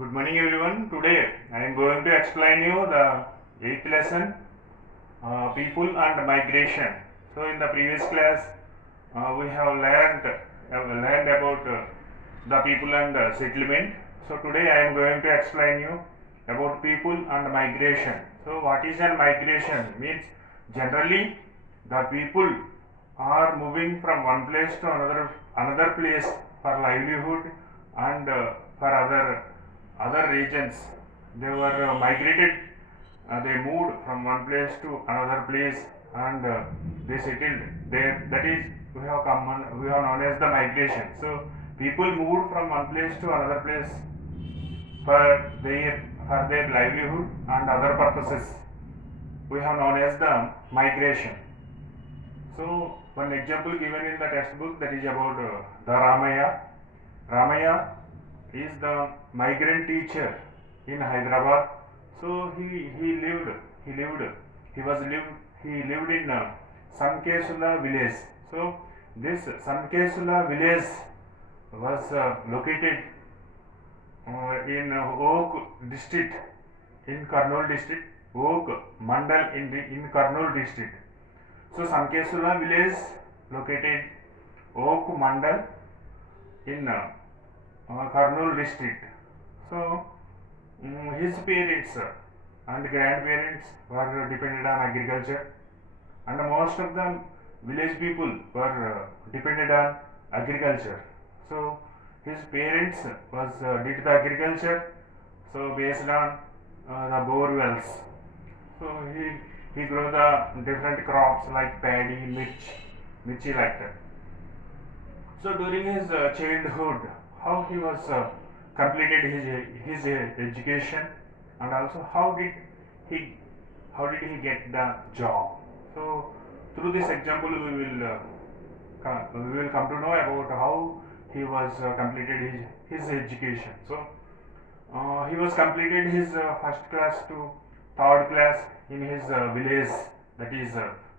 Good morning everyone. Today I am going to explain you the 8th lesson, people and migration. So in the previous class we have learned about the people and settlement. So today I am going to explain you about people and migration. So what is a migration? Means generally the people are moving from one place to another place for livelihood and for other regions. They were migrated. They moved from one place to another place and they settled there. That is we have known as the migration. So people moved from one place to another place for their livelihood and other purposes. We have known as the migration. So one example given in the textbook, that is about the Ramaya. Ramaya is the migrant teacher in Hyderabad. So he lived in Sankesula village. So this Sankesula village was located in Oak district in Kurnool district, Oak Mandal in Kurnool district. So Sankesula village located Oak Mandal in Kurnool district. So his parents and grandparents were dependent on agriculture, and most of the village people were dependent on agriculture. So his parents was did the agriculture, so based on the bore wells. So he grew the different crops like paddy, mirchi like that. So during his childhood, how he was completed his education, and also he how did he get the job. So through this example we will come to know about how he was completed his education. So he was completed his first class to third class in his village, that is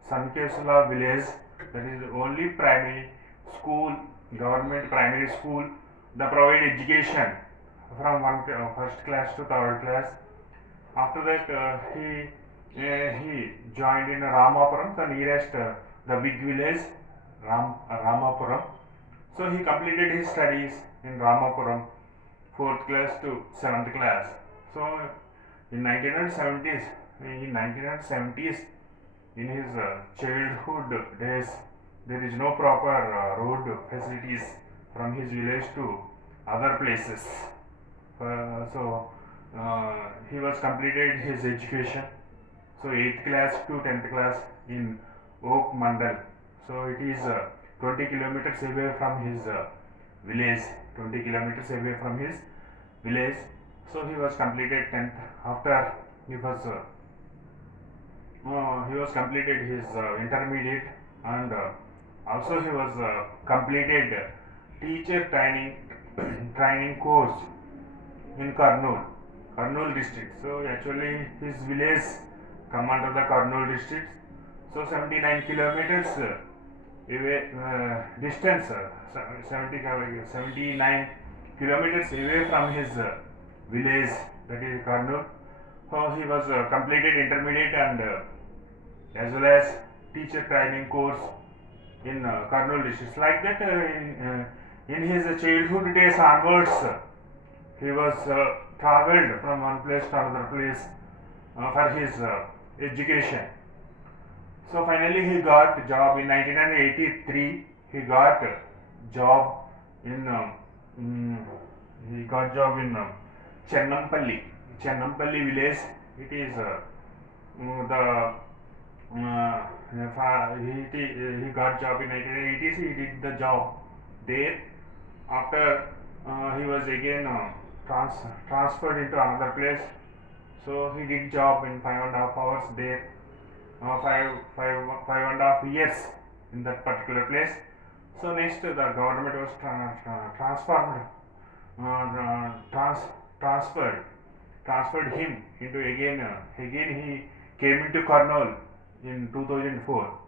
Sankesula village. That is only primary school, government primary school. They provide education from first class to third class. After that, he joined in Ramapuram, the nearest the big village, Ramapuram. So he completed his studies in Ramapuram, fourth class to seventh class. So in 1970s, in his childhood days, there is no proper road facilities from his village to other places. He was completed his education. So 8th class to 10th class in Oak Mandal. So it is 20 kilometers away from his village. 20 kilometers away from his village. So he was completed 10th. After he was completed his intermediate, and also he was completed teacher training course in Kurnool district. So actually his village come under the Kurnool district. So 79 kilometers away distance, 79 kilometers away from his village, that is Kurnool. So he was completed intermediate and as well as teacher training course in Kurnool district. Like that, in his childhood days onwards, he was travelled from one place to another place for his education. So finally, he got job in 1983. He got job in Chennampalli. Chennampalli village. It is the he got job in 1980s. He did the job there. After he was again transferred into another place. So he did job in 5.5 hours there. Five and a half years in that particular place. So next the government was transferred him into again he came into Kurnool in 2004.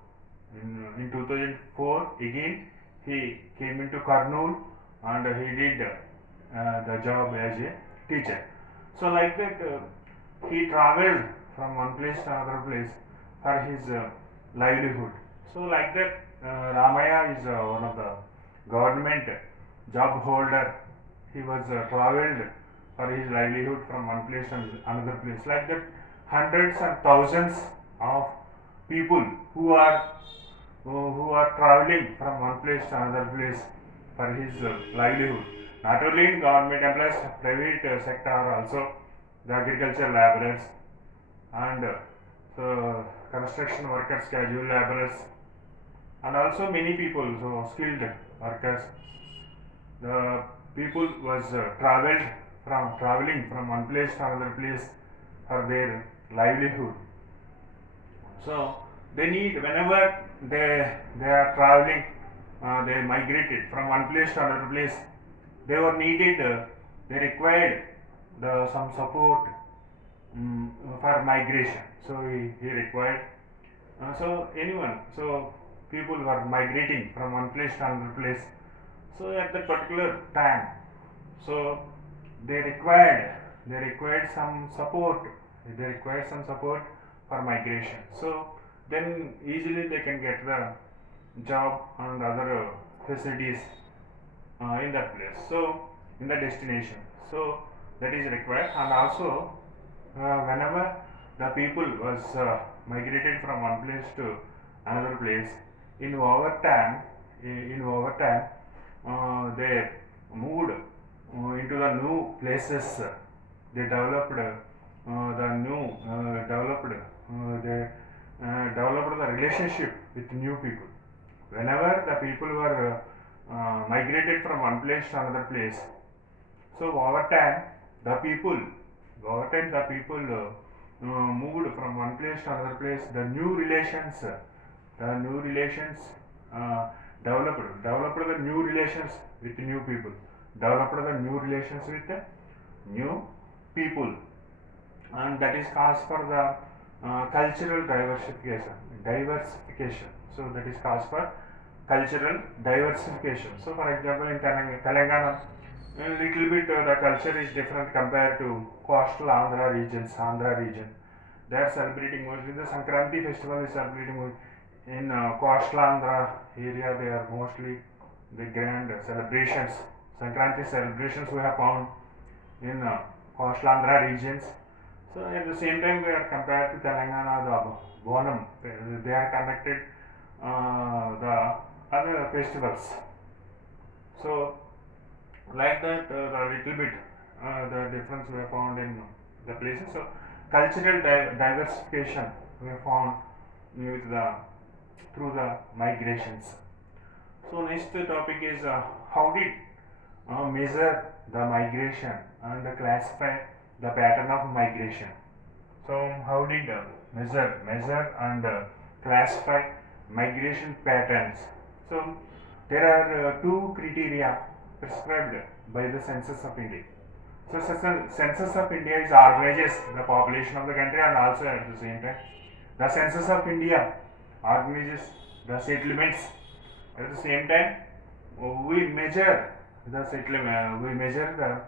In 2004 again he came into Kurnool and he did the job as a teacher. So like that, he traveled from one place to another place for his livelihood. So like that, Ramaya is one of the government job holder. He was traveled for his livelihood from one place and another place. Like that, hundreds and thousands of people who are traveling from one place to another place for his livelihood. Not only in government employees, private sector also, the agriculture laborers and so construction workers, casual laborers, and also many people, so skilled workers. The people was traveling from one place to another place for their livelihood. So they need, whenever they are traveling, they migrated from one place to another place. They were needed. They required some support for migration. So he required. So anyone. So people were migrating from one place to another place. So at that particular time, so they required some support. They required some support for migration. So then easily they can get the job and other facilities in that place. So in the destination. So that is required. And also whenever the people was migrated from one place to another place, in overtime, they moved into the new places. They developed the relationship with new people. Whenever the people were migrated from one place to another place, so over time the people moved from one place to another place. The new relations uh, developed the new relations with new people. Developed the new relations with new people, and that is cause for the cultural diversification. So that is cause for cultural diversification. So for example, in Telangana, a little bit the culture is different compared to coastal Andhra region. They are celebrating mostly the Sankranti festival is celebrating in coastal Andhra area. They are mostly the grand celebrations. Sankranti celebrations we have found in coastal Andhra regions. So at the same time, we are compared to Telangana, the Bonam. They are conducted the other festivals. So like that, the little bit the difference we have found in the places. So cultural diversification we have found with the through the migrations. So next topic is how did measure the migration and classify the pattern of migration. So how did measure and classify migration patterns? So there are two criteria prescribed by the Census of India. So Census of India is organizes the population of the country, and also at the same time the Census of India organizes the settlements. At the same time, we measure the settlement, we measure the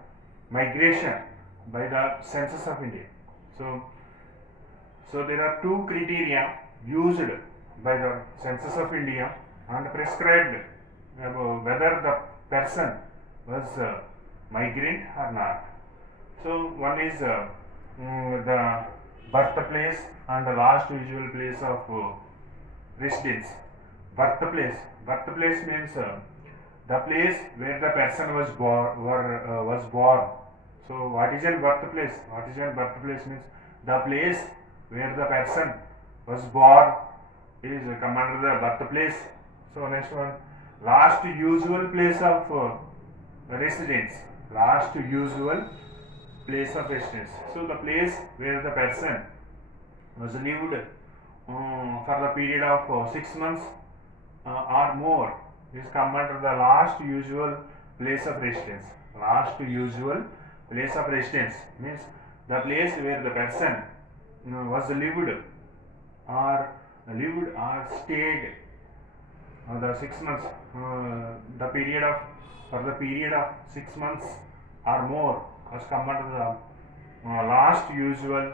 migration by the Census of India. So there are two criteria used by the Census of India and prescribed about whether the person was migrant or not. So one is the birthplace and the last usual place of residence. Birthplace means the place where the person was born. So what is a birthplace? What is a birthplace means the place where the person was born is come under the birthplace. So next one, last usual place of residence. Last usual place of residence. So the place where the person was lived for the period of 6 months or more is come under the last usual place of residence. Last usual place of residence means the place where the person was lived or stayed the 6 months, the period of 6 months or more has come under the last usual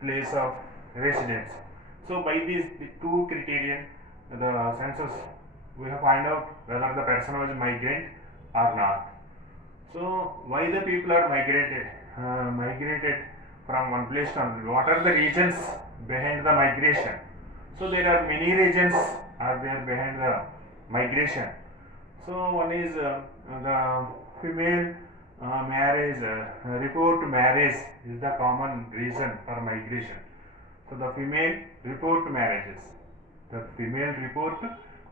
place of residence. So by these two criterion, the census we have find out whether the person was migrant or not. So why the people are migrated from one place to another? What are the reasons behind the migration? So there are many reasons are there behind the migration. So one is the female marriage, report marriage is the common reason for migration. So the female report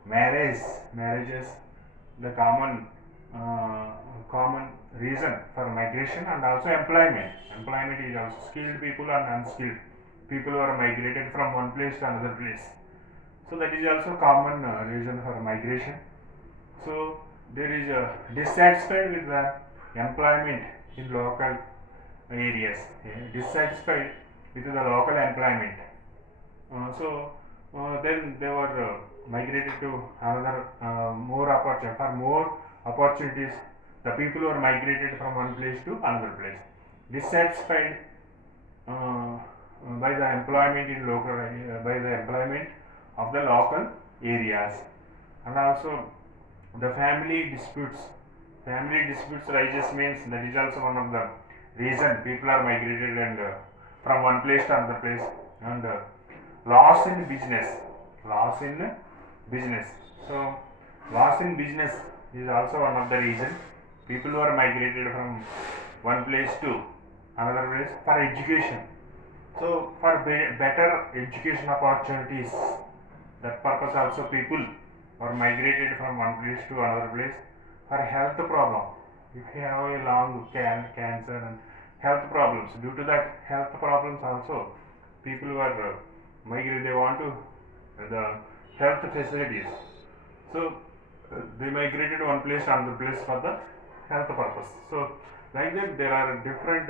marriages, marriages, the uh, common reason for migration, and also employment. Employment is also skilled people and unskilled people who are migrated from one place to another place. So that is also common reason for migration. So there is a dissatisfied with the employment in local areas, dissatisfied with the local employment. Then they were migrated to another more opportunities. The people were migrated from one place to another place. Dissatisfied by the employment in local by the employment of the local areas, and also the family disputes rises means that is also one of the reason people are migrated and from one place to another place. And loss in business. So loss in business is also one of the reason people who are migrated from one place to another place. For education, so for better education opportunities, that purpose also people are migrated from one place to another place. For health problem, if you have a long cancer and health problems, due to that health problems also people who are migrated, they want to the health facilities. So they migrated one place to another place for the health purpose. So like that there are different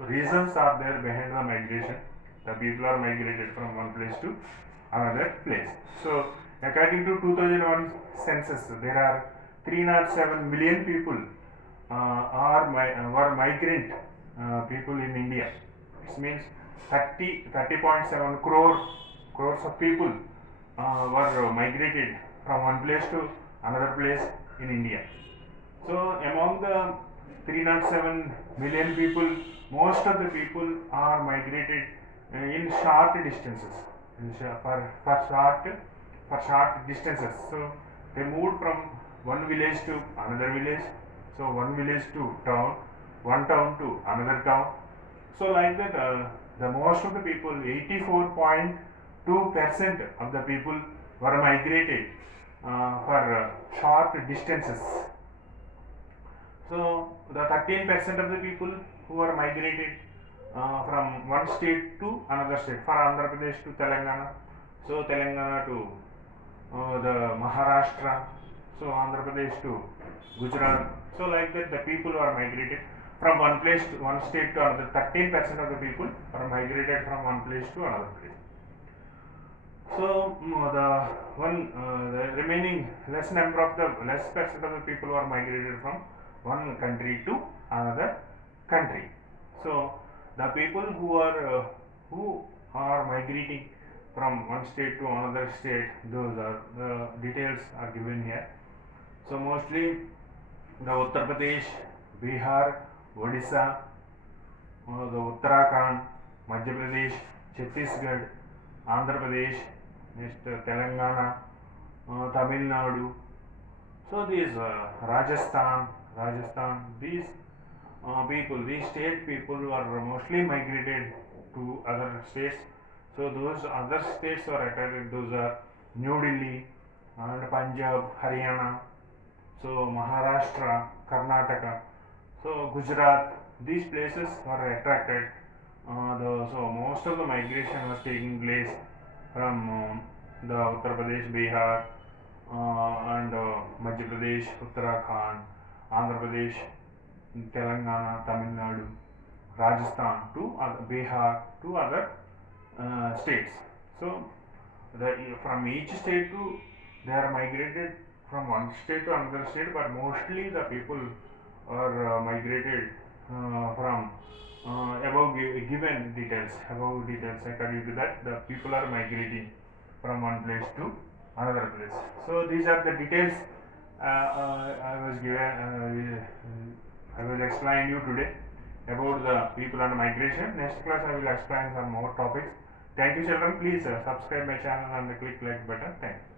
reasons are there behind the migration. The people are migrated from one place to another place. So according to 2001 census, there are 307 million people were migrant people in India. This means 30.7 crores of people were migrated from one place to another place in India. So among the 307 million people, most of the people are migrated in short distances, for short distances. So they moved from one village to another village. So one village to town, one town to another town. So like that, the most of the people, 84.2% of the people were migrated for short distances. So the 13% of the people who are migrated from one state to another state, for Andhra Pradesh to Telangana, so Telangana to the Maharashtra, so Andhra Pradesh to Gujarat. So like that the people who are migrated from one place to one state to another. 13% of the people are migrated from one place to another place. So the remaining less percent of the people who are migrated from one country to another country. So the people who are migrating from one state to another state, those are the details are given here. So mostly the Uttar Pradesh, Bihar, Odisha, the Uttarakhand, Madhya Pradesh, Chhattisgarh, Andhra Pradesh, next Telangana, Tamil Nadu. So these Rajasthan, these these state people are mostly migrated to other states. So those other states are attracted. Those are New Delhi and Punjab, Haryana. So Maharashtra, Karnataka, so Gujarat. These places are attracted. So most of the migration was taking place from the Uttar Pradesh, Bihar, and Madhya Pradesh, Uttarakhand, Andhra Pradesh, Telangana, Tamil Nadu, Rajasthan to Bihar to other states. So from each state to they are migrated from one state to another state, but mostly the people or migrated from given details. Above details, according to that, the people are migrating from one place to another place. So these are the details I was given. I will explain you today about the people and migration. Next class I will explain some more topics. Thank you children. Please subscribe my channel and click like button. Thank you.